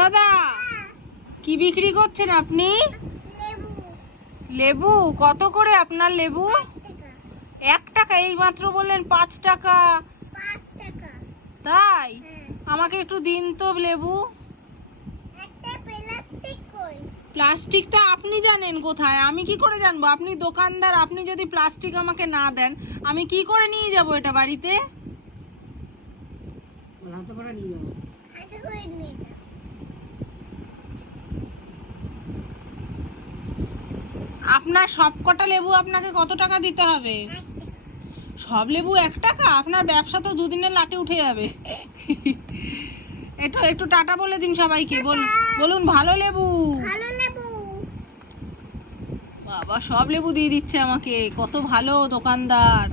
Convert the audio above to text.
দাদা, কি বিক্রি করছেন আপনি? লেবু কত করে আপনার লেবু? 1 টাকা? এই মাত্র বললেন 5 টাকা। তাই? আমাকে একটু দিন তো লেবু। প্লাস্টিকটা আপনি জানেন কোথায়, আমি কি করে জানবো? আপনি দোকানদার, আপনি যদি প্লাস্টিক আমাকে না দেন আমি কি করে নিয়ে যাব এটা বাড়িতে? আপনার সব কটা লেবু আপনাকে কত টাকা দিতে হবে? সব লেবু 1 টাকা? আপনার ব্যবসা তো দুদিনের লাটে উঠে যাবে। একটু একটু টাটা বলে দিন সবাইকে, বলুন ভালো লেবু। বাবা, সব লেবু দিয়ে দিচ্ছে আমাকে, কত ভালো দোকানদার।